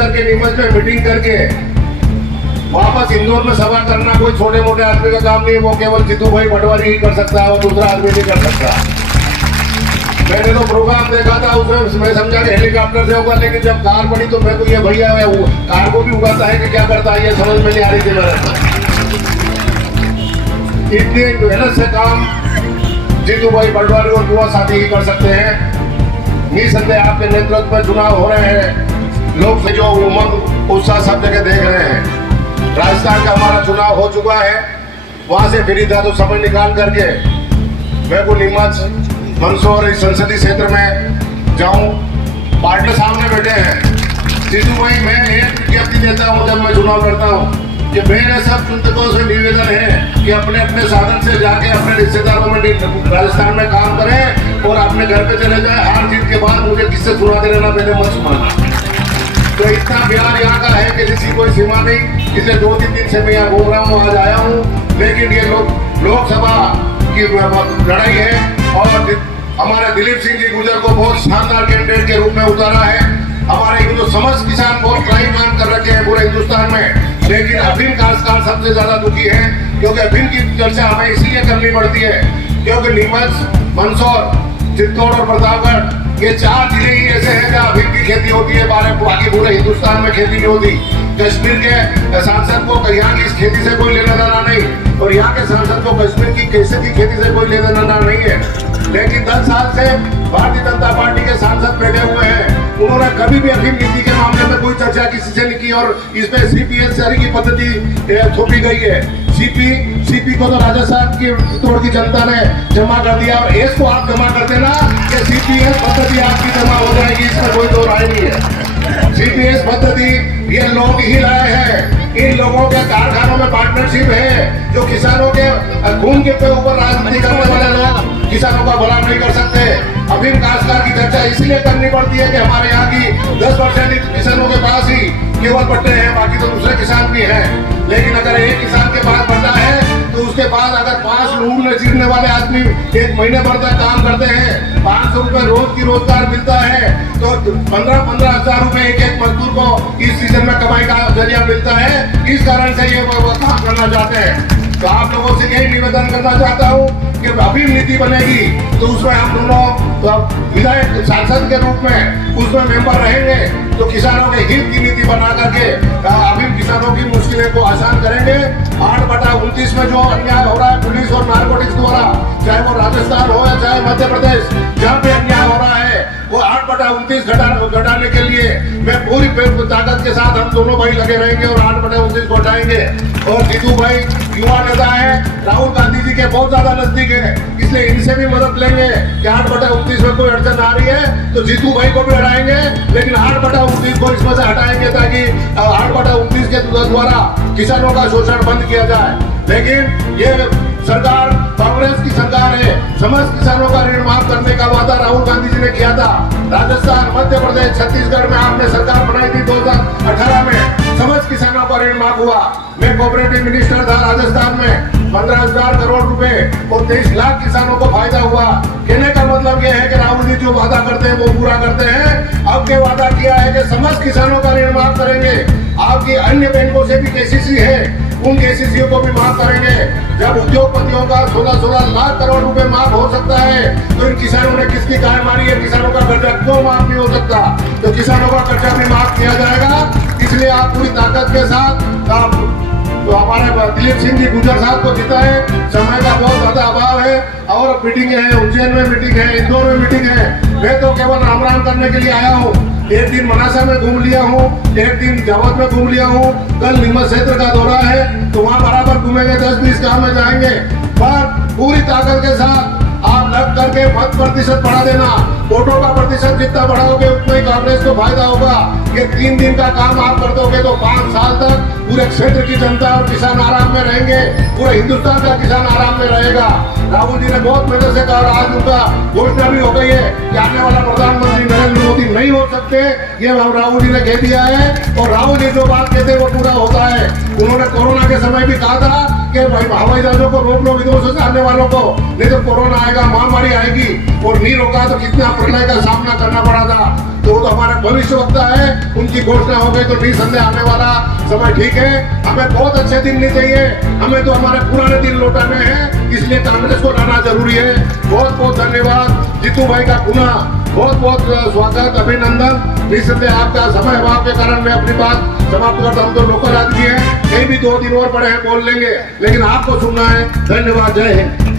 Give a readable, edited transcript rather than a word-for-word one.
Sir के नीमच में meeting करके वापस इंदौर में सभा करना कोई छोटे मोटे आदमी का काम नहीं है। वो केवल जीतू भाई पटवारी ही कर सकता है और दूसरा आदमी नहीं कर सकता। मैंने तो प्रोग्राम देखा था, उसमें मैं समझा कि हेलीकॉप्टर से होगा, लेकिन जब कार पड़ी तो मेरे को ये भैया कार को भी उड़ाता है कि क्या करता है, ये समझ में नहीं आ रही थी मेरे। इतने मेहनत से काम जीतू भाई पटवारी और युवा साथी ही कर सकते हैं। निसंदेह आपके नेतृत्व में चुनाव हो रहे हैं, लोग से जो उमंग उत्साह सब जगह देख रहे हैं। राजस्थान का हमारा चुनाव हो चुका है, वहां से फ्री था तो समय निकाल करके मैं को नीमच मंदसौर इस संसदीय क्षेत्र में जाऊं। पार्टनर सामने बैठे हैं। जीतू भाई मैं एक विज्ञप्ति देता हूं जब मैं चुनाव लड़ता हूं कि मेरे सब चिंतकों से निवेदन है कि अपने अपने साधन से जाके अपने रिश्तेदारों में राजस्थान में काम करें और अपने घर पे चले जाए। हार जीत के बाद मुझे किससे सुनाते रहना पहले मत सुनाना। तो इतना प्यार यहाँ का है कि किसी कोई सीमा नहीं। पिछले 2-3 दिन से मैं यहाँ घूम रहा हूँ, आज आया हूँ, लेकिन ये लोकसभा की लड़ाई है और हमारे दिलीप सिंह जी गुजर को बहुत शानदार कैंडिडेट के रूप में उतारा है। हमारे जो समस्त किसान बहुत क्राइम काम कर रखे हैं पूरे हिंदुस्तान में, लेकिन अफीम काश्तकार सबसे ज्यादा दुखी है, क्योंकि अफीम की चर्चा हमें इसलिए करनी पड़ती है क्योंकि नीमच, मंदसौर, चित्तौड़ और प्रतापगढ़ ये 4 जिले ही ऐसे हैं जहाँ अफीम की खेती होती है। बाकी पूरे हिंदुस्तान में खेती नहीं होती। कश्मीर के सांसद को यहाँ की इस खेती से कोई लेना देना नहीं और यहाँ के सांसद को कश्मीर की कैसे की खेती से कोई लेना देना नहीं है। लेकिन 10 साल से भारतीय जनता पार्टी के सांसद बैठे हुए हैं, उन्होंने कभी भी अफीम नीति के मामले में कोई चर्चा किसी से नहीं की और इसमें सीपीएस की पद्धति थोपी गई है। सीपी को तो राजस्थान की तोड़ की जनता ने जमा कर दिया और एस को आप जमा कर देना कि सीपीएस पद्धति आपकी जमा हो जाएगी, इसमें कोई दो राय नहीं है। सीपीएस पद्धति ये लोग ही लाए हैं। इन लोगों के कारखानों में पार्टनरशिप है। जो किसानों के खून के ऊपर राजनीति करने वाले लोग किसानों का भला नहीं कर सकते। अफीम काश्तकार की चर्चा इसलिए करनी पड़ती है कि हमारे यहाँ की 10% किसानों के पास ही केवल पट्टे हैं, बाकी तो दूसरे किसान भी हैं। लेकिन अगर एक किसान के पास पट्टा है तो उसके पास अगर 5 लूट में चीरने वाले आदमी 1 महीने भर तक काम करते हैं, 500 रुपए रोज की रोजगार मिलता है, तो 15-15 हजार रुपए एक मजदूर को इस सीजन में कमाई का जरिया मिलता है। इस कारण से ये वो काम करना चाहते हैं। तो आप लोगों से यही निवेदन करना चाहता हूँ कि अफीम नीति बनेगी तो उसमें हम दोनों तो विधायक सांसद के रूप में उसमें मेंबर रहेंगे, तो किसानों के हित की नीति बना करके अफीम किसानों की मुश्किलें को आसान करेंगे। 8/29 में जो अन्याय हो रहा है पुलिस और नारकोटिक्स द्वारा, चाहे वो राजस्थान हो या चाहे मध्य प्रदेश, जहाँ पे अन्याय हो रहा है वो 8/29 घटाने के लिए मैं पूरी ताकत के साथ हम दोनों भाई लगे रहेंगे और 8/29 को हटाएंगे। और जीतू भाई युवा नेता है, राहुल गांधी जी के बहुत ज्यादा नजदीक है, इसलिए इनसे भी मदद लेंगे कि 8/29 में कोई अड़चन आ रही है तो जीतू भाई को भी हटाएंगे, लेकिन 8/29 को इसमें से हटाएंगे ताकि 8/29 के द्वारा किसानों का शोषण बंद किया जाए। लेकिन ये सरकार कांग्रेस की सरकार है। समस्त किसानों का ऋण माफ करने का वादा राहुल गांधी जी ने किया था। राजस्थान, मध्य प्रदेश, छत्तीसगढ़ में आपने सरकार बनाई थी 2018 में, समस्त किसानों का ऋण माफ हुआ। मैं कोऑपरेटिव मिनिस्टर था राजस्थान में, 15,000 करोड़ रुपए और 23 लाख किसानों को फायदा हुआ। कहने का मतलब यह है कि राहुल जी जो वादा करते हैं वो पूरा करते हैं। अब के वादा किया है कि समस्त किसानों का ऋण माफ करेंगे। आपकी अन्य बैंकों से भी केसीसी है, उन केसीसी को भी माफ करेंगे। जब उद्योगपतियों का 16 लाख करोड़ रुपए माफ हो सकता है तो इन किसानों ने किसकी गाय मारी है? किसानों का कर्जा क्यों माफ नहीं हो सकता? तो किसानों का कर्जा भी माफ किया जाएगा। इसलिए आप पूरी ताकत के साथ तो हमारे दिलीप सिंह जी गुजर साहब को जिताए। समय का बहुत ज्यादा अभाव है और मीटिंग है, उज्जैन में मीटिंग है, इंदौर में मीटिंग है। मैं तो केवल राम करने के लिए आया हूँ। एक दिन मनासा में घूम लिया हूँ, एक दिन जावद में घूम लिया हूँ, कल नीमच क्षेत्र का दौरा है तो वहाँ बराबर घूमेंगे, 10-20 काम में जाएंगे। पर पूरी ताकत के साथ आप लग करके मत प्रतिशत बढ़ा देना। वोटों का प्रतिशत जितना बढ़ाओगे उतना ही कांग्रेस को फायदा होगा। ये 3 दिन का काम आप कर दोगे तो 5 साल तक पूरे क्षेत्र की जनता और किसान आराम में रहेंगे, पूरे हिंदुस्तान का किसान आराम में रहेगा। राहुल जी ने बहुत मेहनत से कहा, आज उनका घोषणा भी हो गई है कि आने वाला प्रधानमंत्री नरेंद्र मोदी नहीं हो सकते, ये राहुल जी ने कह दिया है। और राहुल जी जो बात कहते हैं वो पूरा होता है। उन्होंने कोरोना के समय भी कहा था कि हवाई जहाजों को रोक लो विदेशों से आने वालों को, नहीं तो कोरोना आएगा, महामारी आएगी, और नहीं रोका तो कितना प्रलय का सामना करना पड़ा था। तो वो तो हमारे भविष्यवक्ता है, उनकी घोषणा हो गई तो निसंदेह आने वाला समय ठीक है। हमें बहुत अच्छे दिन नहीं चाहिए, हमें तो हमारे पुराने दिन लौटाने हैं, इसलिए कांग्रेस को लाना जरूरी है। बहुत बहुत धन्यवाद जीतू भाई का पुनः बहुत बहुत स्वागत, अभिनंदन। निसंदेह आपका समय अभाव के कारण मैं अपनी बात समाप्त करता हूँ। तो लोकल आदमी है, कहीं भी 2 दिन और पड़े हैं बोल लेंगे, लेकिन आपको सुनना है। धन्यवाद, जय हिंद।